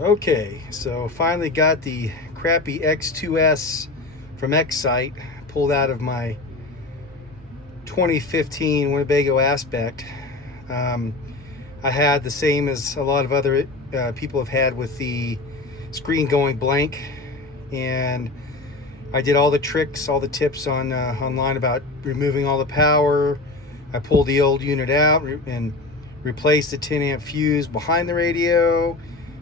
Okay, so finally got the crappy X2S from Xite pulled out of my 2015 Winnebago Aspect. Um, I had the same as a lot of other people have had with the screen going blank, and I did all the tricks, all the tips on online about removing all the power. I pulled the old unit out and replaced the 10 amp fuse behind the radio.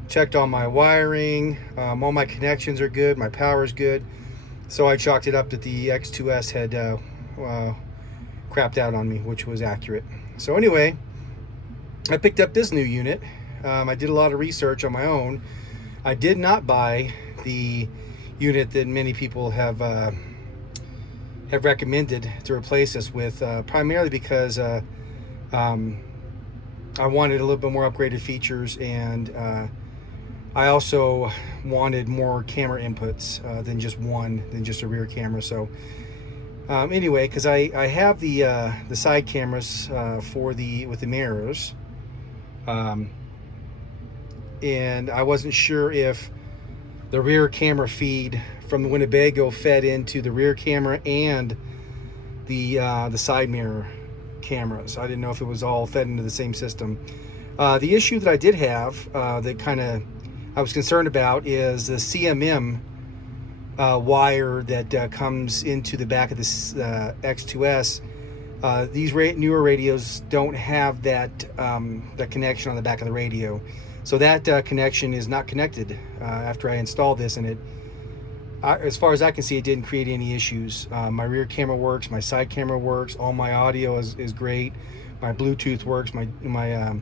Checked all my wiring. All my connections are good. My power is good. So I chalked it up that the X2S had crapped out on me, which was accurate. So anyway, I picked up this new unit. I did a lot of research on my own. I did not buy the unit that many people have recommended to replace this with, primarily because I wanted a little bit more upgraded features, and I also wanted more camera inputs than just a rear camera. So anyway, because I have the side cameras with the mirrors, and I wasn't sure if the rear camera feed from the Winnebago fed into the rear camera and the side mirror cameras. I didn't know if it was all fed into the same system. The issue that I did have that I was concerned about is the CMM wire that comes into the back of this X2S. These newer radios don't have that connection on the back of the radio, so that connection is not connected after I installed this, and as far as I can see, it didn't create any issues. My rear camera works, my side camera works, all my audio is great, my Bluetooth works, my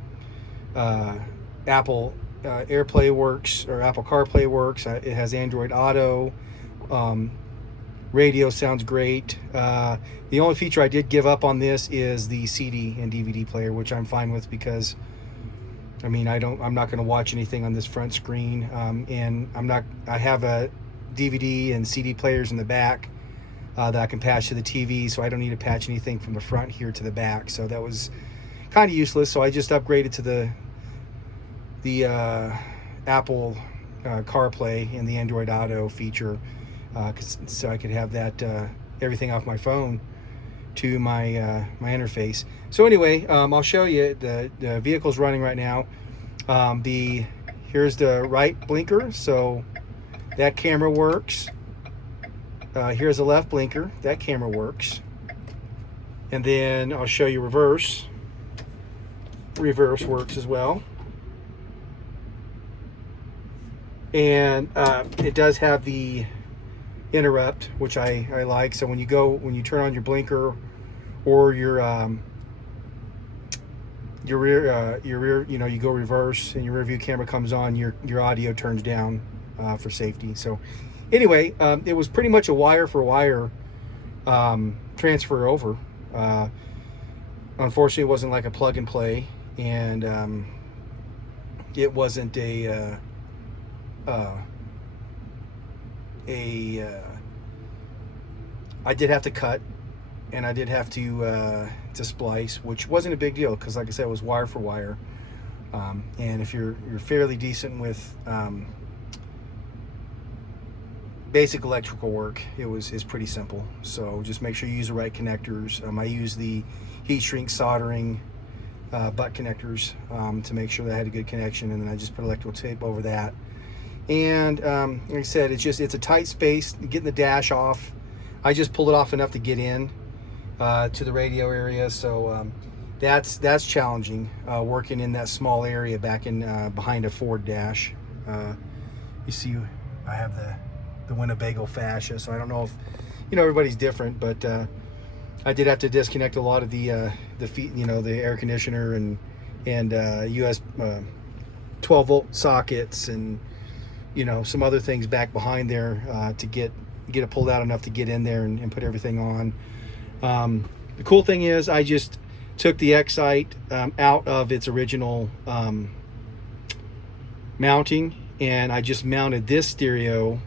Apple AirPlay works, or Apple CarPlay works. It has Android Auto. Radio sounds great. The only feature I did give up on this is the CD and DVD player, which I'm fine with, because I mean, I'm not going to watch anything on this front screen, and I have a DVD and CD players in the back that I can patch to the TV, so I don't need to patch anything from the front here to the back. So that was kind of useless. So I just upgraded to the Apple CarPlay and the Android Auto feature, so I could have that everything off my phone to my interface. So anyway, I'll show you the vehicle's running right now. Here's the right blinker, so that camera works. Here's the left blinker, that camera works. And then I'll show you reverse. Reverse works as well. And it does have the interrupt, which I like. So when you turn on your blinker or your rear, you go reverse and your rear view camera comes on, your audio turns down for safety. So anyway, it was pretty much a wire for wire transfer over. Unfortunately, it wasn't like a plug and play, and it wasn't I did have to cut, and I did have to splice, which wasn't a big deal, because like I said, it was wire for wire. And if you're fairly decent with basic electrical work, it's pretty simple. So just make sure you use the right connectors. I use the heat shrink soldering butt connectors to make sure that I had a good connection, and then I just put electrical tape over that. And like I said, it's a tight space. Getting the dash off, I just pulled it off enough to get in to the radio area. So that's challenging, working in that small area back in behind a Ford dash. You see, I have the Winnebago fascia, so I don't know if everybody's different, but I did have to disconnect a lot of the air conditioner and US 12 volt sockets, and some other things back behind there to get it pulled out enough to get in there and put everything on. The cool thing is, I just took the Xite out of its original mounting, and I just mounted this stereo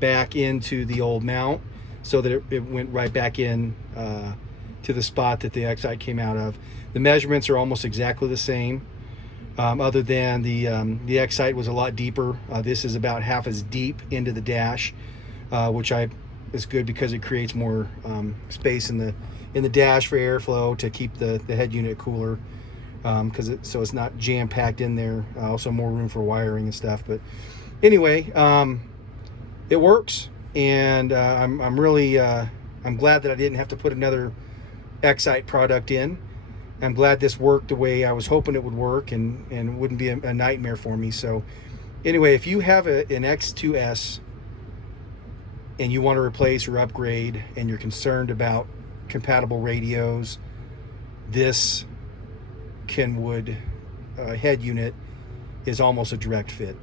back into the old mount, so that it went right back in to the spot that the Xite came out of. The measurements are almost exactly the same. other than the Xite was a lot deeper. This is about half as deep into the dash, which is good because it creates more space in the dash for airflow to keep the head unit cooler, so it's not jam packed in there. Also more room for wiring and stuff. But anyway, it works, and I'm really I'm glad that I didn't have to put another Xite product in. I'm glad this worked the way I was hoping it would work, and wouldn't be a nightmare for me. So anyway, if you have an X2S and you want to replace or upgrade and you're concerned about compatible radios, this Kenwood head unit is almost a direct fit.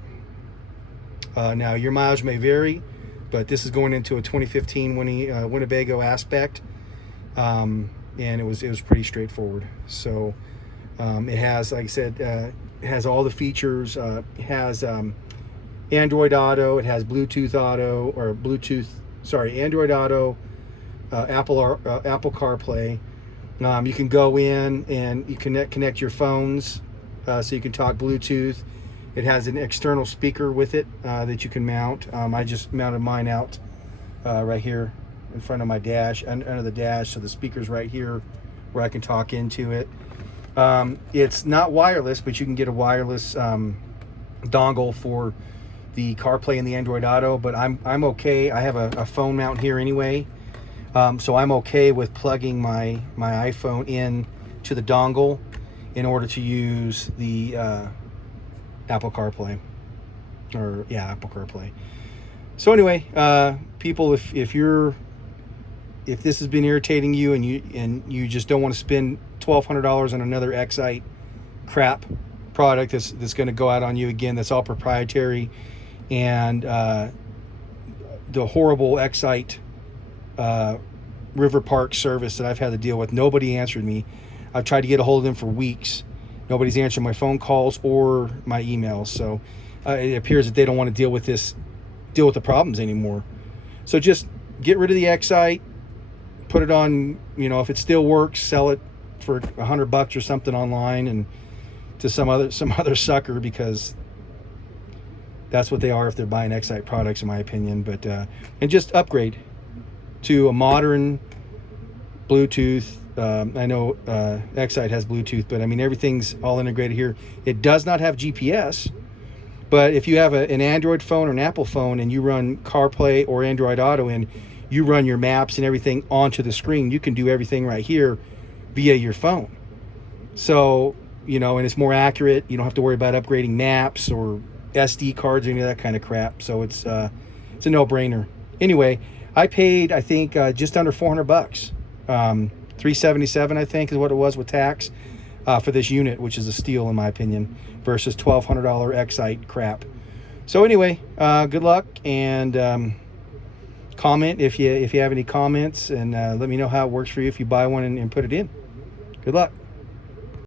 Now your mileage may vary, but this is going into a 2015 Winnebago Aspect. And it was pretty straightforward. So it has, like I said, it has all the features. It has Android Auto. It has Bluetooth Auto, or Android Auto, Apple CarPlay. You can go in and you connect your phones, so you can talk Bluetooth. It has an external speaker with it that you can mount. I just mounted mine out right here in front of my dash, under the dash, so the speaker's right here where I can talk into it. It's not wireless, but you can get a wireless dongle for the CarPlay and the Android Auto, but I'm okay. I have a phone mount here anyway, so I'm okay with plugging my iPhone in to the dongle in order to use the Apple CarPlay, Apple CarPlay. So anyway, people, if this has been irritating you and you just don't want to spend $1,200 on another Xite crap product that's going to go out on you again, that's all proprietary, and the horrible Xite River Park service that I've had to deal with, nobody answered me. I've tried to get a hold of them for weeks. Nobody's answering my phone calls or my emails. So it appears that they don't want to deal with the problems anymore. So just get rid of the Xite. Put it on, if it still works, sell it for $100 or something online and to some other sucker, because that's what they are if they're buying Xite products, in my opinion. But and just upgrade to a modern Bluetooth. I know Xite has Bluetooth, but I mean, everything's all integrated here. It does not have GPS, but if you have an Android phone or an Apple phone and you run CarPlay or Android Auto in, you run your maps and everything onto the screen. You can do everything right here via your phone. So, and it's more accurate. You don't have to worry about upgrading maps or SD cards or any of that kind of crap. So it's a no-brainer. Anyway, I paid, I think, just under $400. $377, I think, is what it was with tax for this unit, which is a steal in my opinion, versus $1,200 Xite crap. So anyway, good luck, and comment if you have any comments, and let me know how it works for you if you buy one and put it in. Good luck.